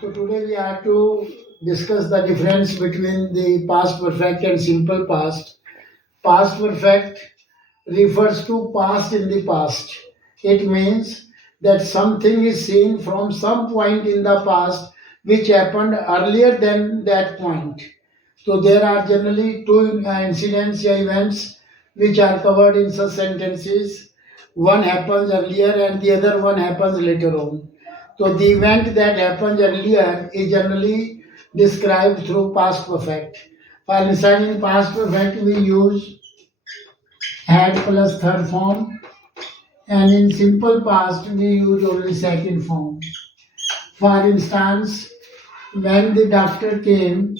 So today we are to discuss the difference between the past perfect and simple past. Past perfect refers to past in the past. It means that something is seen from some point in the past which happened earlier than that point. So there are generally two incidents or events which are covered in such sentences. One happens earlier and the other one happens later on. So the event that happened earlier is generally described through past perfect. For instance, in past perfect we use had plus third form, and in simple past we use only second form. For instance, when the doctor came,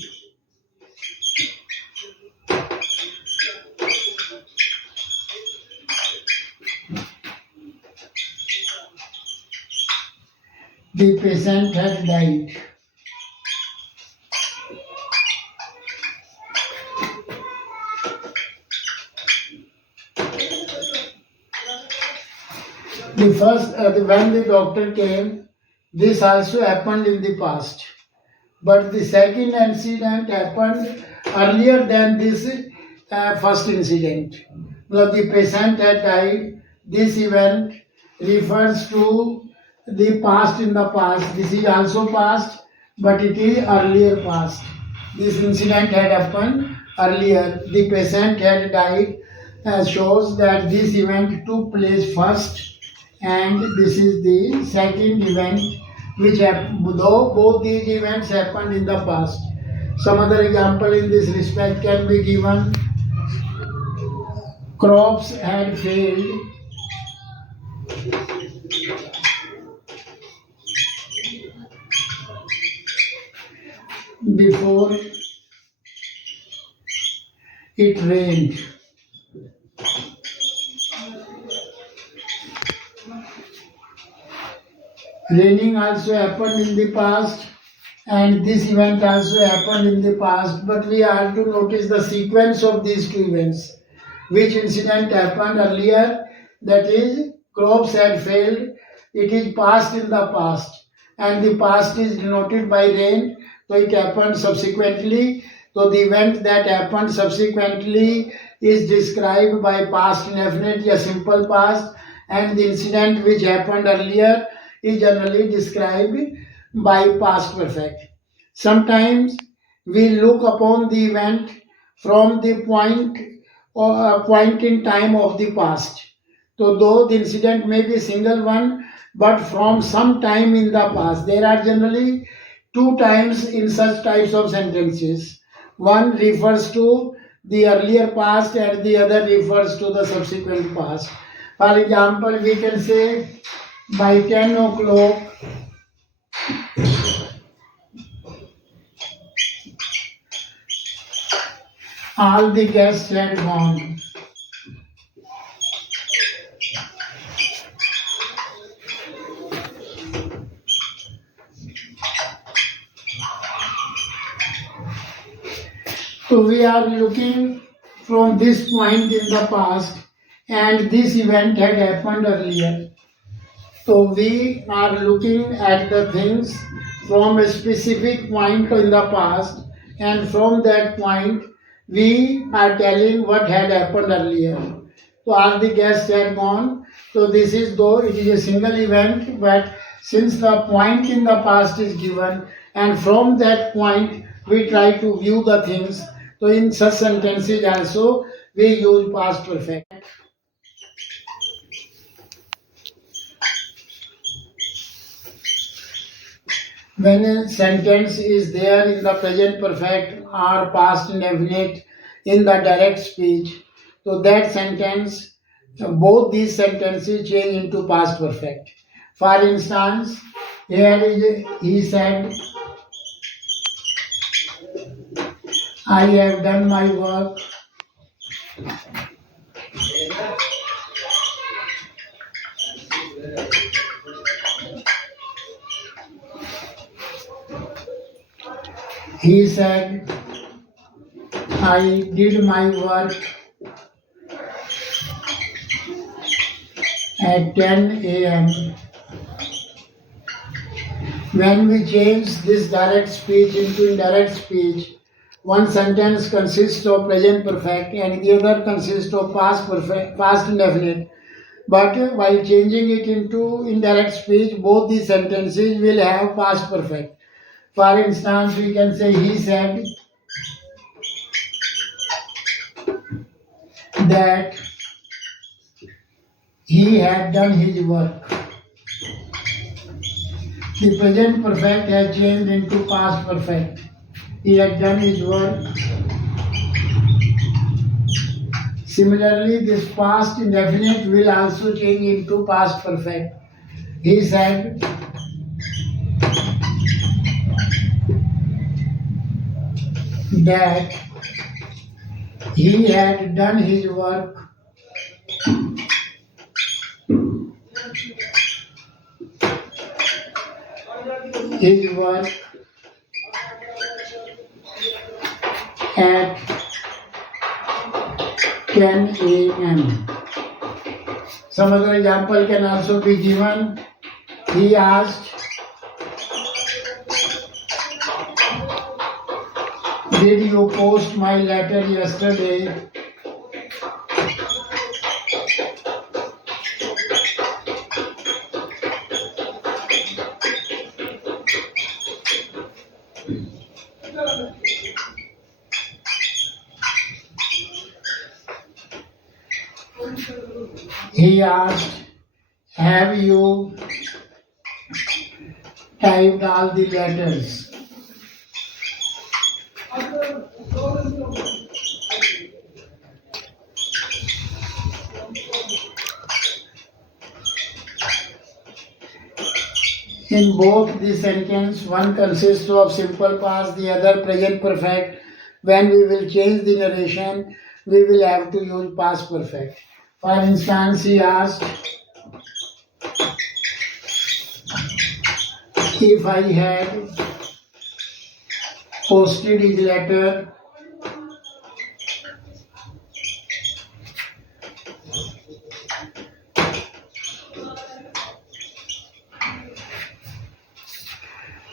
the patient had died. When the doctor came, this also happened in the past. But the second incident happened earlier than this first incident. Well, the patient had died. This event refers to the past in the past. This is also past, but it is earlier past. This incident had happened earlier. The patient had died. Shows that this event took place first, and this is the second event which though both these events happened in the past. Some other example in this respect can be given. Crops had failed before it rained. Raining also happened in the past, and this event also happened in the past, but we have to notice the sequence of these two events. Which incident happened earlier, that is, crops had failed, it is past in the past, and the past is denoted by rain, so it happened subsequently. So the event that happened subsequently is described by past indefinite, a simple past, and the incident which happened earlier is generally described by past perfect. Sometimes we look upon the event from the point or a point in time of the past. So though the incident may be a single one, but from some time in the past, there are generally two times in such types of sentences. One refers to the earlier past and the other refers to the subsequent past. For example, we can say by 10 o'clock all the guests had gone. So we are looking from this point in the past, and this event had happened earlier. So we are looking at the things from a specific point in the past, and from that point we are telling what had happened earlier. So all the guests had gone. So this is, though it is a single event, but since the point in the past is given, and from that point we try to view the things. So in such sentences also we use past perfect. When a sentence is there in the present perfect or past indefinite in the direct speech, so that sentence, both these sentences change into past perfect. For instance, here is, he said, I have done my work. He said, I did my work at 10 a.m. When we change this direct speech into indirect speech, one sentence consists of present perfect and the other consists of past perfect, past indefinite. But while changing it into indirect speech, both these sentences will have past perfect. For instance, we can say he said that he had done his work. The present perfect has changed into past perfect. He had done his work. Similarly, this past indefinite will also change into past perfect. He said that he had done his work at 10 a.m. Some other example can also be given. He asked, did you post my letter yesterday? He asked, have you typed all the letters? In both the sentence, one consists of simple past, the other present perfect. When we will change the narration, we will have to use past perfect. For instance, he asked, if I had posted his letter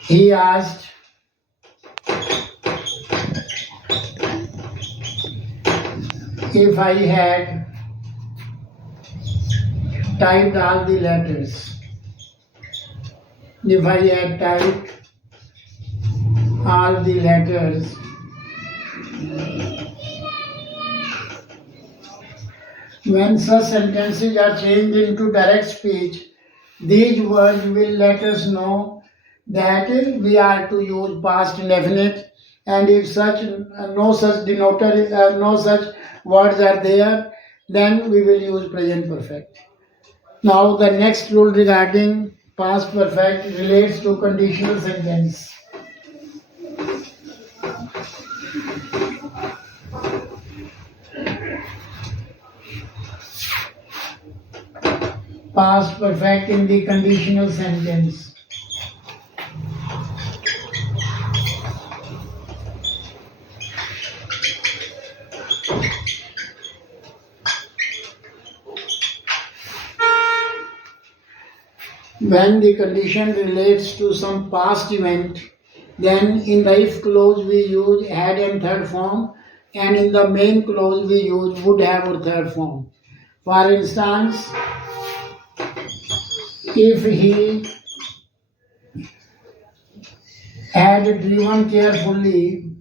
he asked, if I had typed all the letters. If I had typed all the letters, when such sentences are changed into direct speech, these words will let us know that we are to use past indefinite, and if no such denoter, no such words are there, then we will use present perfect. Now the next rule regarding past perfect relates to conditional sentence. Past perfect in the conditional sentence. When the condition relates to some past event, then in the if clause we use had and third form, and in the main clause we use would have or third form. For instance, if he had driven carefully,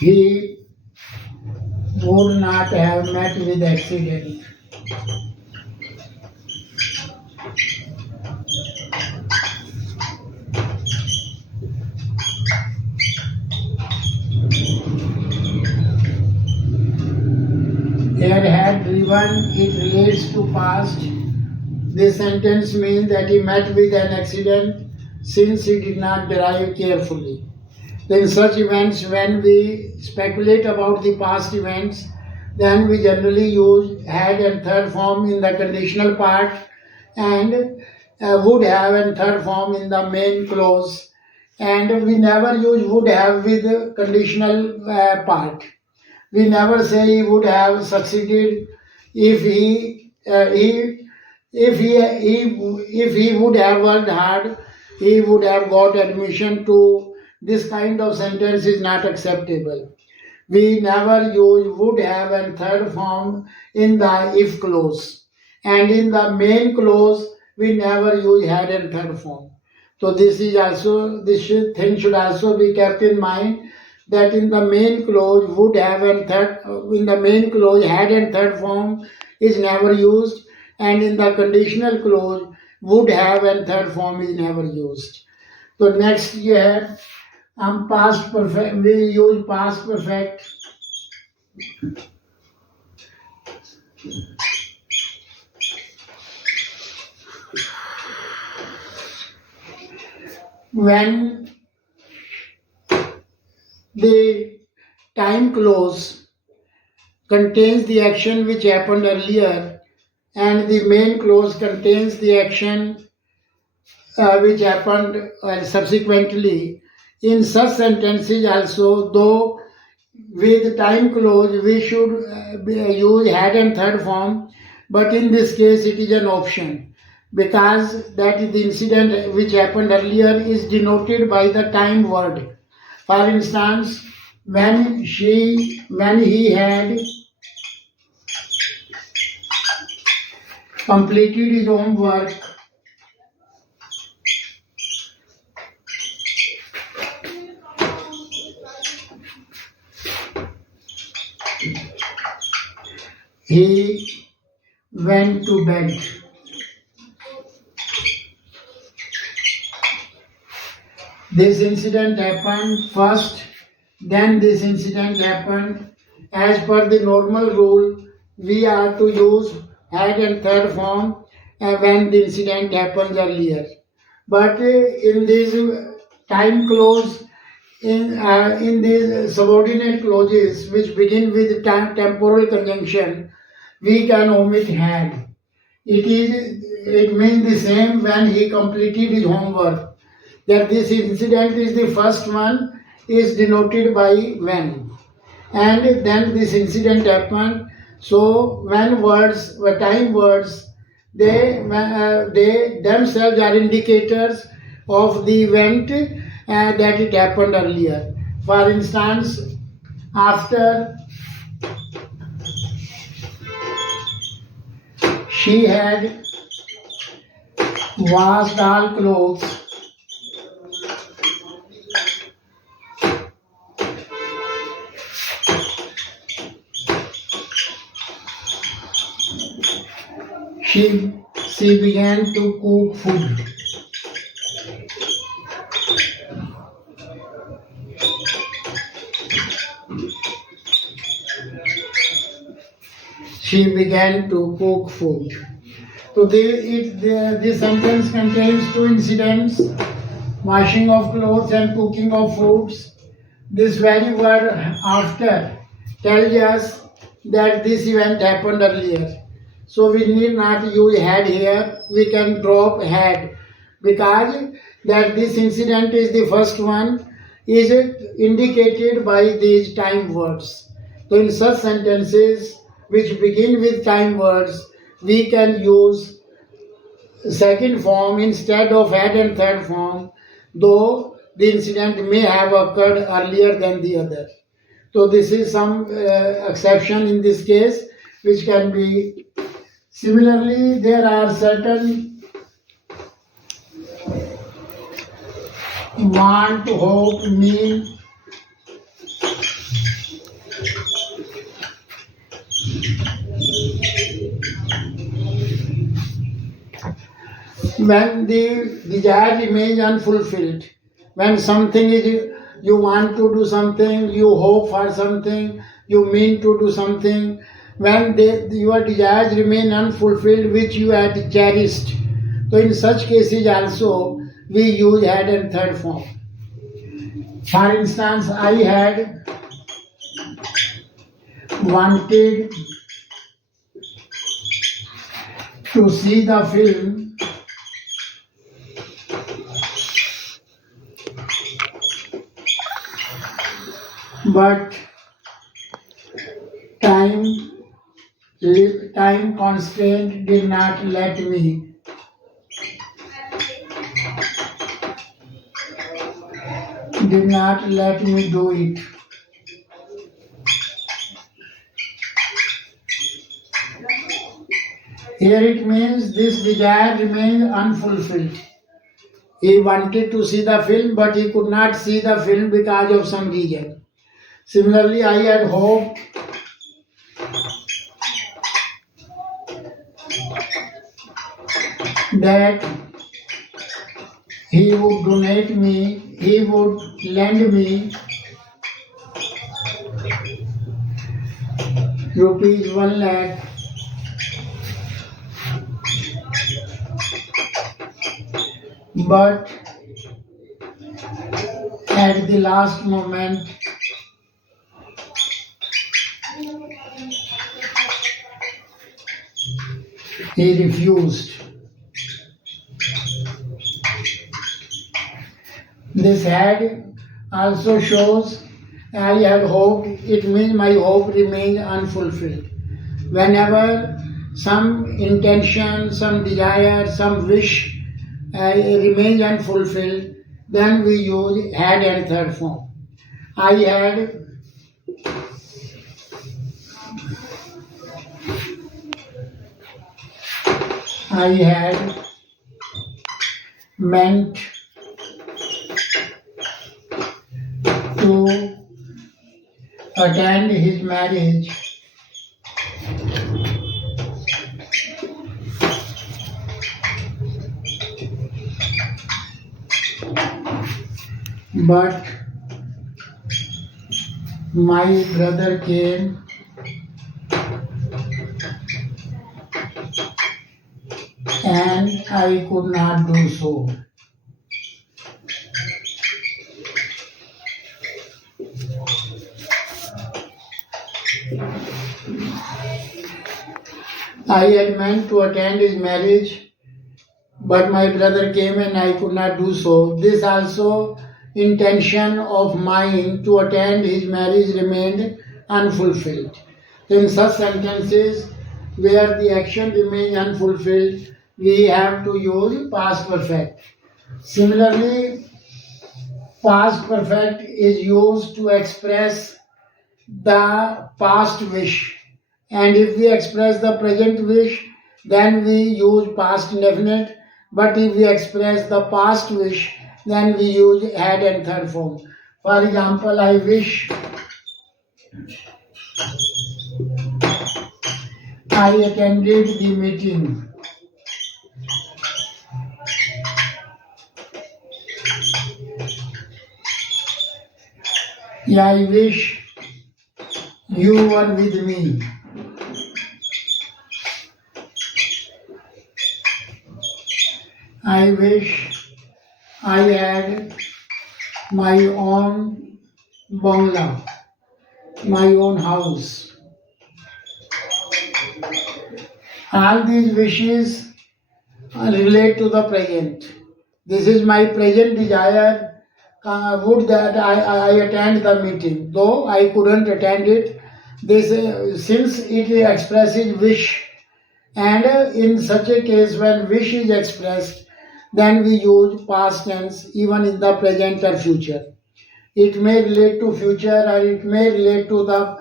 he would not have met with accident. Had driven, it relates to past. This sentence means that he met with an accident since he did not drive carefully. In such events, when we speculate about the past events, then we generally use had and third form in the conditional part and would have and third form in the main clause, and we never use would have with the conditional part. We never say he would have succeeded if he would have worked hard, he would have got admission to. This kind of sentence is not acceptable. We never use would have and third form in the if clause. And in the main clause, we never use had and third form. So thing should also be kept in mind that in the main clause would have and third in the main clause had and third form is never used, and in the conditional clause would have and third form is never used. So next you have past perfect. We use past perfect. When the time clause contains the action which happened earlier and the main clause contains the action which happened subsequently, in such sentences also, though with time clause we should use had and third form, but in this case it is an option because that the incident which happened earlier is denoted by the time word. For instance, when he had completed his homework, he went to bed. This incident happened first, then this incident happened. As per the normal rule, we are to use had and third form when the incident happens earlier. But in this time clause, in these subordinate clauses which begin with temporal conjunction, we can omit had. It means the same when he completed his homework. That this incident is the first one is denoted by when, and then this incident happened. So when time words, they themselves are indicators of the event that it happened earlier. For instance, after she had washed all clothes, she began to cook food. She began to cook food. So this sentence contains two incidents: washing of clothes and cooking of foods. This very word after tells us that this event happened earlier. So we need not use had here, we can drop had because that this incident is the first one is indicated by these time words. So in such sentences which begin with time words, we can use second form instead of had and third form, though the incident may have occurred earlier than the other. So this is some exception in this case which can be. Similarly, there are certain want, hope, mean, when the desire remains unfulfilled, when something is, you want to do something, you hope for something, you mean to do something, when your desires remain unfulfilled which you had cherished. So in such cases also we use had and third form. For instance, I had wanted to see the film but Time constraint did not let me do it. Here it means this desire remained unfulfilled. He wanted to see the film, but he could not see the film because of some reason. Similarly, I had hoped that he would lend me rupees 1 lakh, but at the last moment he refused. This had also shows I had hoped, it means my hope remained unfulfilled. Whenever some intention, some desire, some wish remains unfulfilled, then we use had and third form. I had meant to attend his marriage, but my brother came and I could not do so. I had meant to attend his marriage, but my brother came and I could not do so. This also intention of mine to attend his marriage remained unfulfilled. In such sentences where the action remains unfulfilled, we have to use past perfect. Similarly, past perfect is used to express the past wish, and if we express the present wish, then we use past indefinite, but if we express the past wish, then we use had and third form. For example, I wish I attended the meeting. Yeah, I wish you were with me. I wish I had my own bungalow, my own house. All these wishes relate to the present. This is my present desire. Would that I attend the meeting, though I couldn't attend it. This since it expresses wish, and in such a case when wish is expressed, then we use past tense even in the present or future. It may relate to future or it may relate to the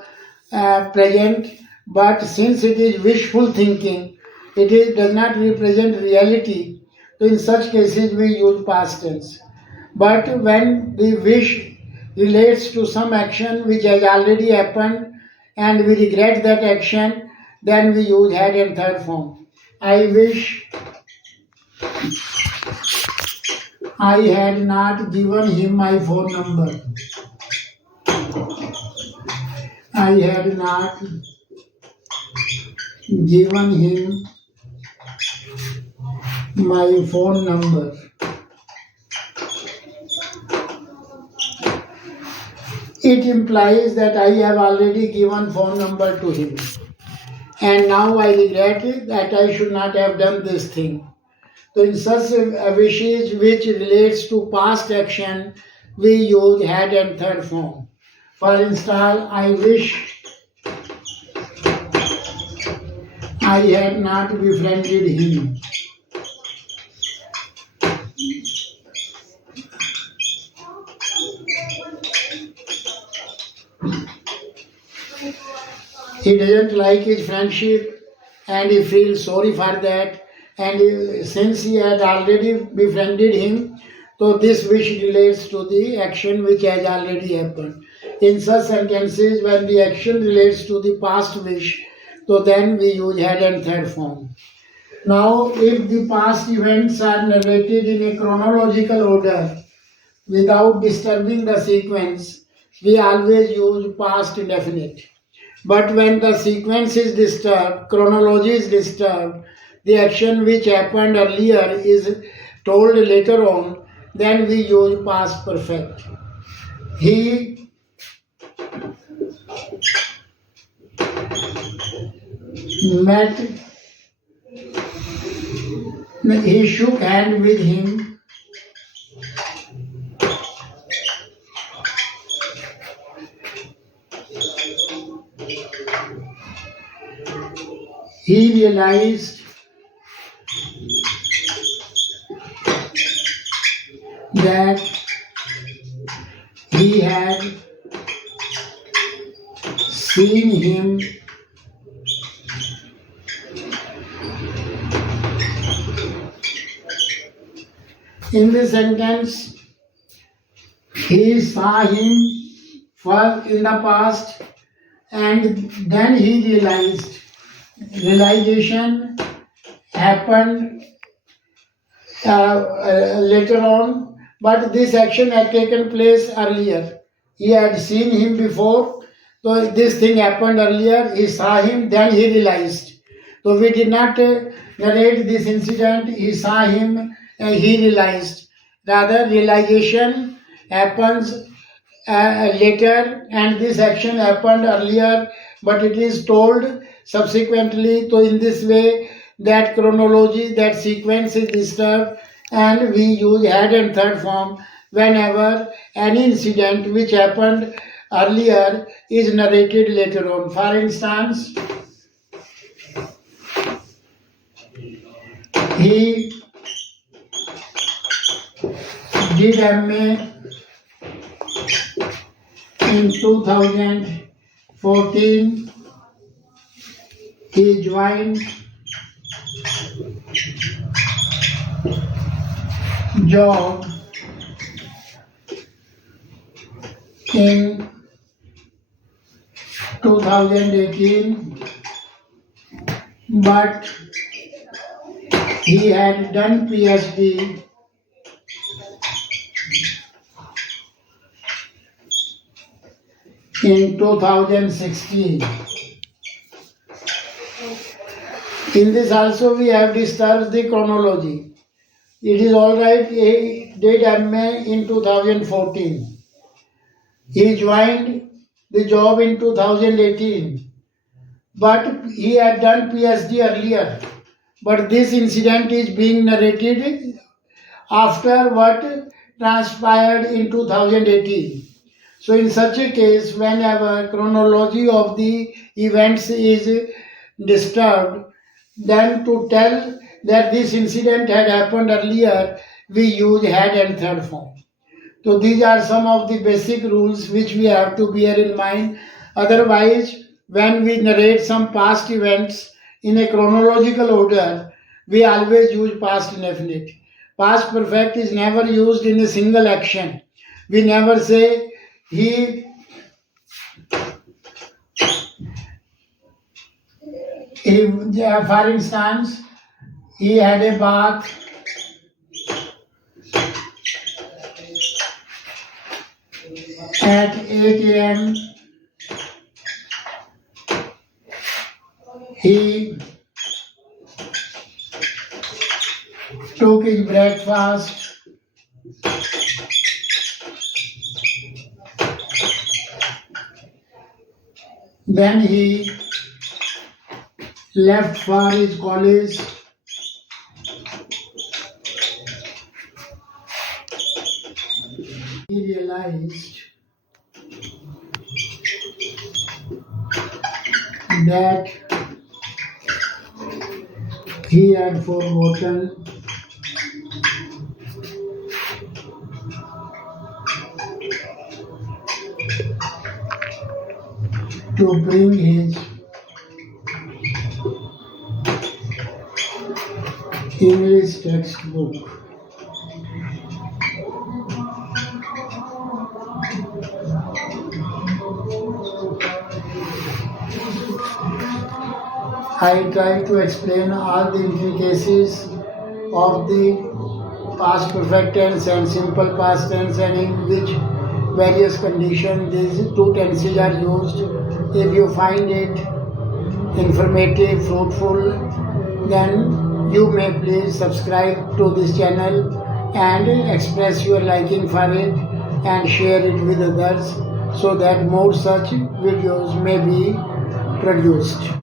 present, but since it is wishful thinking, does not represent reality. So in such cases we use past tense. But when the wish relates to some action which has already happened and we regret that action, then we use had and third form. I wish I had not given him my phone number. I had not given him my phone number. It implies that I have already given phone number to him. And now I regret it that I should not have done this thing. So in such wishes which relates to past action, we use had and third form. For instance, I wish I had not befriended him. He doesn't like his friendship and he feels sorry for that. And since he had already befriended him, so this wish relates to the action which has already happened. In such sentences, when the action relates to the past wish, so then we use had and third form. Now, if the past events are narrated in a chronological order without disturbing the sequence, we always use past indefinite. But when the sequence is disturbed, chronology is disturbed, the action which happened earlier is told later on, then we use past perfect. He met, he shook hand with him. He realized that he had seen him in the sentence. He saw him first in the past and then he realized. Realization happened later on, but this action had taken place earlier. He had seen him before, so this thing happened earlier. He saw him, then he realized. So we did not narrate this incident. He saw him, and he realized. Rather, realization happens later, and this action happened earlier, but it is told subsequently. So in this way, that chronology, that sequence is disturbed, and we use had and third form whenever any incident which happened earlier is narrated later on. For instance, he did MA in 2014. He joined job in 2018, but he had done PhD in 2016. In this also we have disturbed the chronology. It is alright, he did MA in 2014. He joined the job in 2018, but he had done PhD earlier. But this incident is being narrated after what transpired in 2018. So in such a case, whenever chronology of the events is disturbed, then to tell that this incident had happened earlier, we use had and third form. So these are some of the basic rules which we have to bear in mind. Otherwise, when we narrate some past events in a chronological order, we always use past indefinite. Past perfect is never used in a single action. We never say he for instance, he had a bath at 8 a.m. He took his breakfast. Then he left for his college. He realized that He had forgotten to bring his English textbook. I tried to explain all the intricacies of the past perfect tense and simple past tense and in which various conditions these two tenses are used. If you find it informative, fruitful, then you may please subscribe to this channel and express your liking for it and share it with others so that more such videos may be produced.